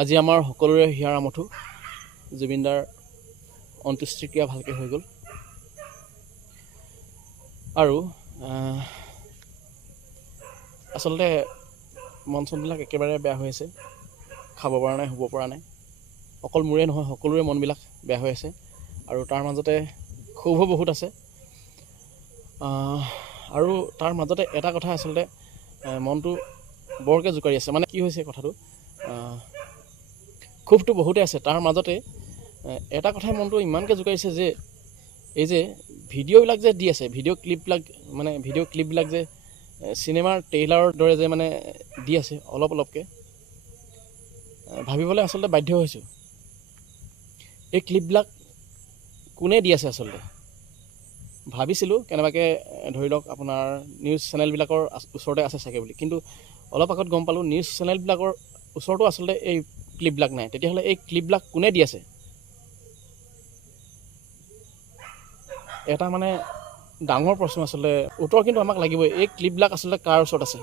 আজি আমাৰ সকলোৰে হিয়াৰ আমঠু জুবিনদাৰ অন্ত্যেষ্টিক্ৰিয়া ভালকৈ হৈ গ'ল। আৰু আচলতে মন চনবিলাক একেবাৰে বেয়া হৈ আছে, খাব পৰা নাই, শুব পৰা নাই। অকল মোৰে নহয়, সকলোৰে মনবিলাক বেয়া হৈ আছে আৰু তাৰ মাজতে ক্ষোভো বহুত আছে। আৰু তাৰ মাজতে এটা কথা আচলতে মনটো বৰকৈ জোকাৰি আছে। মানে কি হৈছে কথাটো, ক্ষোভটো বহুতে আছে, তাৰ মাজতে এটা কথাই মনটো ইমানকৈ জোকাৰিছে যে এই যে ভিডিঅ'বিলাক যে দি আছে, ভিডিঅ' ক্লিপবিলাক যে চিনেমাৰ ট্ৰেইলাৰৰ দৰে যে মানে দি আছে অলপ অলপকৈ, ভাবিবলৈ আচলতে বাধ্য হৈছোঁ। এই ক্লিপবিলাক কোনে দি আছে আচলতে? ভাবিছিলোঁ কেনেবাকৈ ধৰি লওক আপোনাৰ নিউজ চেনেলবিলাকৰ ওচৰতে আছে চাগে বুলি, কিন্তু অলপ আগত গম পালোঁ নিউজ চেনেলবিলাকৰ ওচৰতো আচলতে এই ক্লিপবিলাক নাই। তেতিয়াহ'লে এই ক্লিপবিলাক কোনে দি আছে? এটা মানে ডাঙৰ প্ৰশ্ন আচলতে, উত্তৰ কিন্তু আমাক লাগিবই। এই ক্লিপবিলাক আচলতে কাৰ ওচৰত আছে?